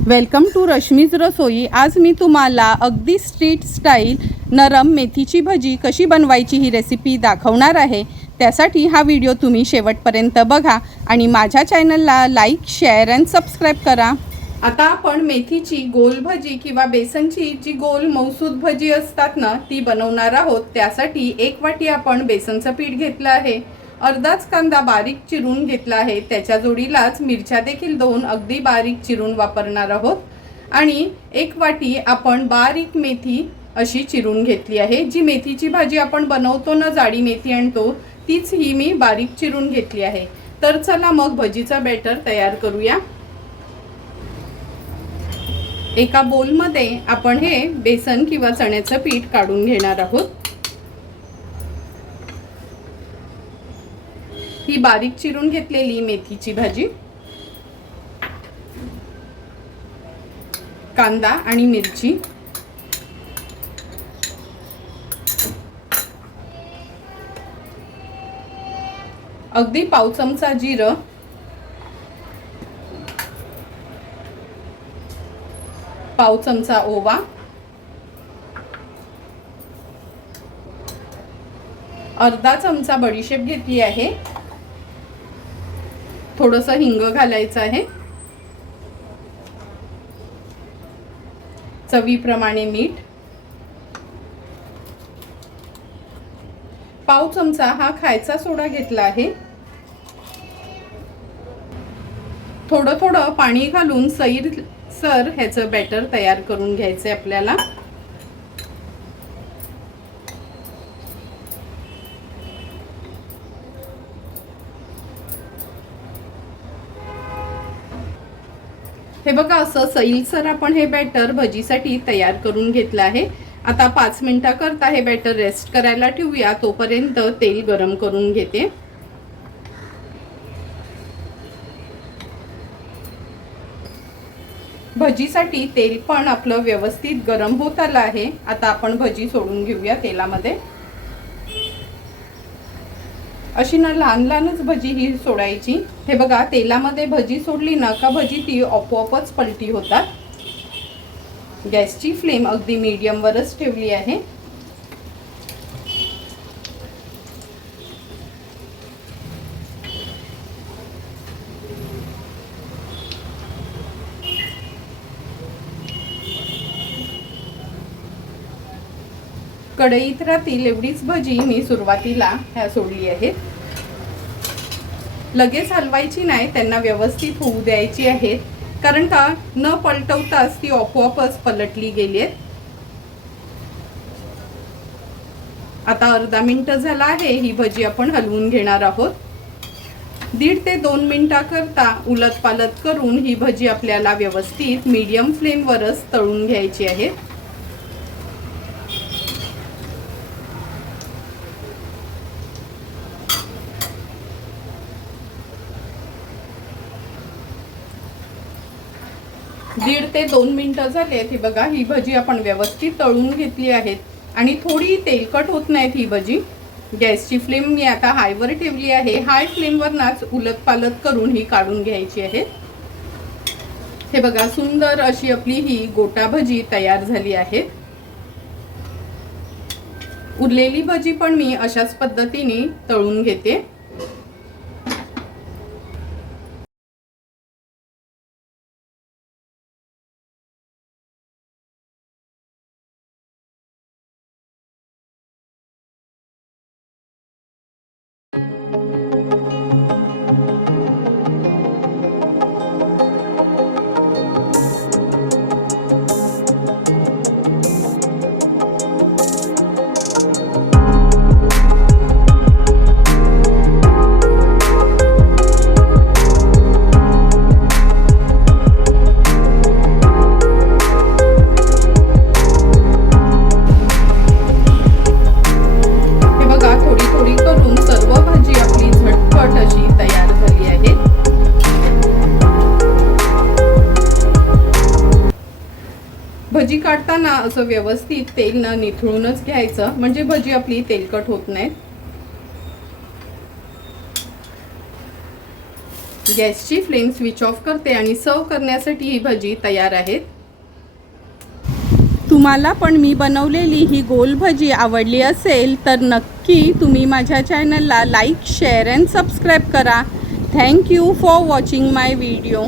Welcome to Rashmi's रसोई। आज मी तुम्हाला अगदी स्ट्रीट स्टाईल नरम मेथीची भजी कशी बनवायची ही रेसिपी दाखवणार आहे। त्यासाठी हा व्हिडिओ तुम्ही शेवटपर्यंत बघा आणि माझ्या चॅनलला लाईक, शेअर अँड सबस्क्राईब करा। आता आपण मेथीची गोल भजी किंवा बेसनची जी गोल मौसूद भजी असतात ना ती बनवणार आहोत। त्यासाठी 1 वाटी आपण बेसनचं पीठ घेतलं आहे, अर्धाच कांदा बारीक चिरून घेतला आहे, त्याच्या जोडीलाच मिरच्या देखील 2 अगदी बारीक चिरून वापरणार आहोत आणि 1 वाटी आपण बारीक मेथी अशी चिरून घेतली आहे। जी मेथीची भाजी आपण बनवतो ना, जाडी मेथी आणतो तीच ही मी बारीक चिरून घेतली आहे। तर चला मग भजीचा बॅटर तयार करूया। एका बोलमध्ये आपण हे बेसन किंवा चण्याचं पीठ काढून घेणार आहोत। ही बारीक चिरून घेतलेली मेथीची भाजी, कांदा आणि मिरची, अगदी पाव चमचा जिरं, पाव चमचा ओवा, अर्धा चमचा बडीशेप घेतली आहे, थोडंसं हिंग घालायचं आहे, चवीप्रमाणे मीठ, पाव चमचा हा खायचा सोडा घेतला आहे। थोडं थोडं पाणी घालून सैलसर ह्याचं बॅटर तयार करून घ्यायचं आपल्याला। हे बघा, असं सैलसर आपण हे बॅटर भजीसाठी तयार करून घेतलं आहे। आता 5 मिनिटाकरता हे बॅटर रेस्ट करायला ठेवूया। तोपर्यंत तेल गरम करून घेते। भजीसाठी तेल पण आपलं व्यवस्थित गरम होत आलं आहे। आता आपण भजी सोडून घेऊया तेलामध्ये। अशी ना लहान लहानच भजी ही सोडायची। हे बघा, तेलामध्ये भजी सोडली ना का भजी ती आपोआपच पलटी होतात। गॅसची फ्लेम अगदी मीडियम वरच ठेवली आहे। कढईत राहतील एवढीच भजी मी सुरुवातीला ह्या सोडली आहे। लगेच हलवायची नाही, त्यांना व्यवस्थित होऊ द्यायची आहे, कारण का न पलटवताच ती आपोआपच पलटली गेली आहेत। आता अर्धा मिनिट झाला आहे, ही भजी आपण हलवून घेणार आहोत। 1.5 ते 2 मिनिटाकरता उलट पालट करून ही भजी आपल्याला व्यवस्थित मीडियम फ्लेमवरच तळून घ्यायची आहे। दीड ते 2 मिनिटं झालेत। ही बघा, ही भजी आपण व्यवस्थित तळून घेतली आहे आणि थोडी तेलकट होत नाहीत ही भजी। गॅसची फ्लेम मी आता हायवर ठेवली आहे। हाय फ्लेमवरच उलट पालट करून ही काढून घ्यायची आहे। हे बघा, सुंदर अशी आपली ही गोटा भजी तयार झाली आहे। उरलेली भजी पण मी अशाच पद्धतीने तळून घेते। भजी काढताना असं व्यवस्थित तेल न निथळूनच घ्यायचं, म्हणजे भजी आपली तेलकट होत नाही। गॅसची फ्लेम स्विच ऑफ करते आणि सर्व करण्यासाठी ही भजी तयार आहेत. तुम्हाला पण मी बनवलेली ही गोल भजी आवडली असेल तर नक्की तुम्ही माझ्या चॅनलला लाईक, शेअर अँड सबस्क्राईब करा. Thank you for watching my video.